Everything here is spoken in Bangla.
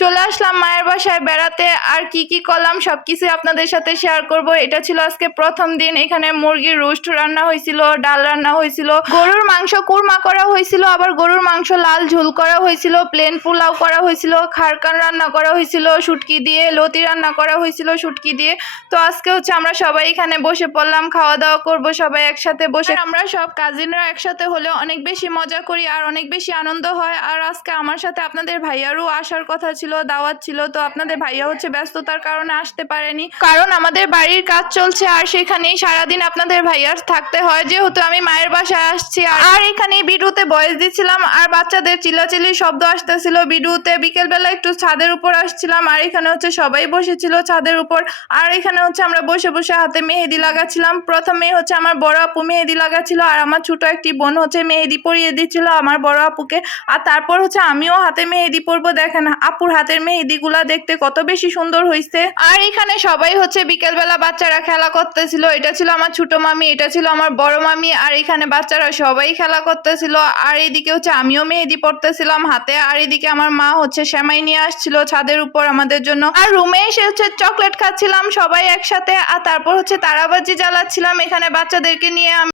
চলে আসলাম মায়ের বাসায় বেড়াতে। আর কি কি করলাম সবকিছু আপনাদের সাথে শেয়ার করব। এটা ছিল আজকে প্রথম দিন। এখানে মুরগির রোস্ট রান্না হয়েছিল, ডাল রান্না হয়েছিল, গরুর মাংস কুরমা করা হয়েছিল, আবার গরুর মাংস লাল ঝোল করা হয়েছিল, প্লেন পোলাও করা হয়েছিল, খারকান রান্না করা হয়েছিল শুটকি দিয়ে, লতি রান্না করা হয়েছিল শুটকি দিয়ে। তো আজকে আমরা সবাই এখানে বসে পড়লাম, খাওয়া দাওয়া করব সবাই একসাথে বসে। আমরা সব কাজিনরা একসাথে হলে অনেক বেশি মজা করি আর অনেক বেশি আনন্দ হয়। আর আজকে আমার সাথে আপনাদের ভাইয়ারও আসার কথা ছিল, দাওয়াত ছিল। তো আপনাদের ভাইয়া ব্যস্ততার কারণে আসতে পারেনি, কারণ আমাদের বাড়ির কাজ চলছে আর সেখানেই সারাদিন আপনাদের ভাইয়ার থাকতে হয়, যেহেতু আমি মায়ের বাসায় আসছি। আর এখানে ভিডিওতে ভয়েস দিচ্ছিলাম আর বাচ্চাদের চিল্লাচিল্লি শব্দ আসতেছিল ভিডিওতে। বিকেলবেলা একটু ছাদের উপর আসছিলাম আর এখানে সবাই বসেছিল ছাদের উপর। আর এখানে আমরা বসে বসে হাতে মেহেদি লাগাচ্ছিলাম। প্রথমে আমার বড় আপু মেহেদি লাগাচ্ছিল আর আমার ছোট একটি বোন মেহেদি পরিয়ে দিচ্ছিল আমার বড় আপুকে। আর তারপর আমিও হাতে মেহেদি পরবো। দেখেন আপুর হাতের মেহেদিগুলা দেখতে কত বেশি সুন্দর হয়েছে। আর এখানে সবাই বিকেলবেলা বাচ্চারা খেলা করতেছিল। এটা ছিল আমার ছোট মামি, এটা ছিল আমার বড় মামি, আর এখানে বাচ্চারা সবাই খেলা করতেছিল। আর এদিকে আমিও মেহেদি পরতেছিলাম হাতে। আর এদিকে আমার মা সেমাই নিয়ে আসছিল ছাদের উপর আমাদের জন্য। আর রুমে এসে চকলেট খাচ্ছিলাম সবাই একসাথে। আর তারপর তারাবাজি জ্বালাচ্ছিলাম এখানে বাচ্চাদেরকে নিয়ে।